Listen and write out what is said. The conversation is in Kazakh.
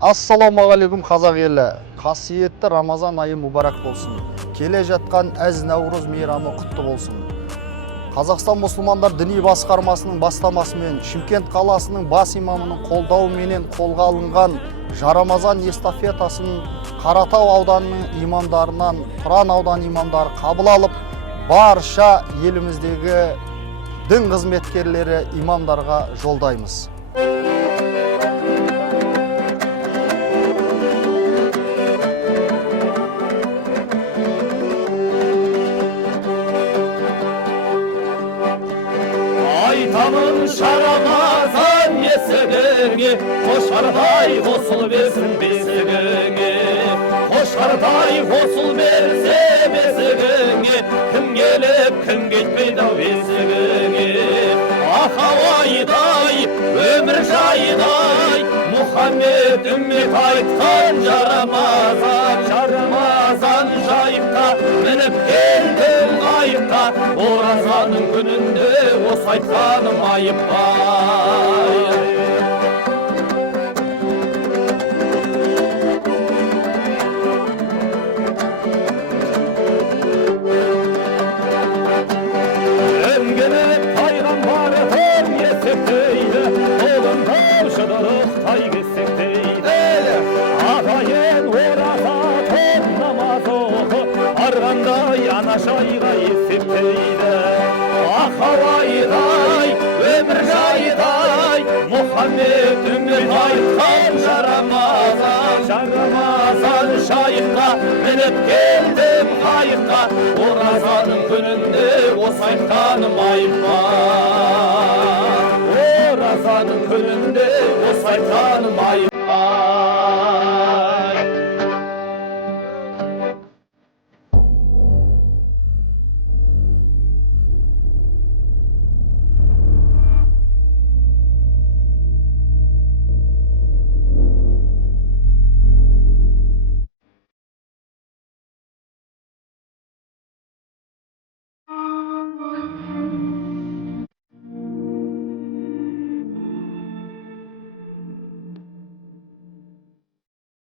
Ассалаумағалейкум қазақ елі. Қасиетті Рамазан айы мұбарак болсын. Келе жатқан әз Наурыз мейрамы құтты болсын. Қазақстан мұсылмандар діни басқармасының бастамасымен Шымкент қаласының бас имамының қолдауыменен қолға алынған Рамазан эстафетасын Қаратау ауданының имамдарынан Тұран ауданы имамдары қабыл алып, барша еліміздегі дін қызметкерлері имамдарға жолдаймыз. Айтамын Рамазан есігіңе, қошқардай қосыл берсін бесігіңе. Қошқардай қосыл берсе бесігіңе, кім келіп, кім кетпейді бесігіңе. Ақауайдай, өмір жайдай, Мұхаммед үммет айтқан Рамазан жайықта, мініп келдің айықта, оразаның күнінде осы айтқаным айықпай. Өңгеніп пайғамбардың есектейді, қолын шыдырықтай кесектейді. Ағайын ораза топ намаз оқы, арғандай анашайға есептейді. Ақауайдай, өмір жайдай, Мұхаммед үммет айтқан Рамазан жайықта, мініп келдім қайықта, оразаның күнінде осы айтқаным айықпай.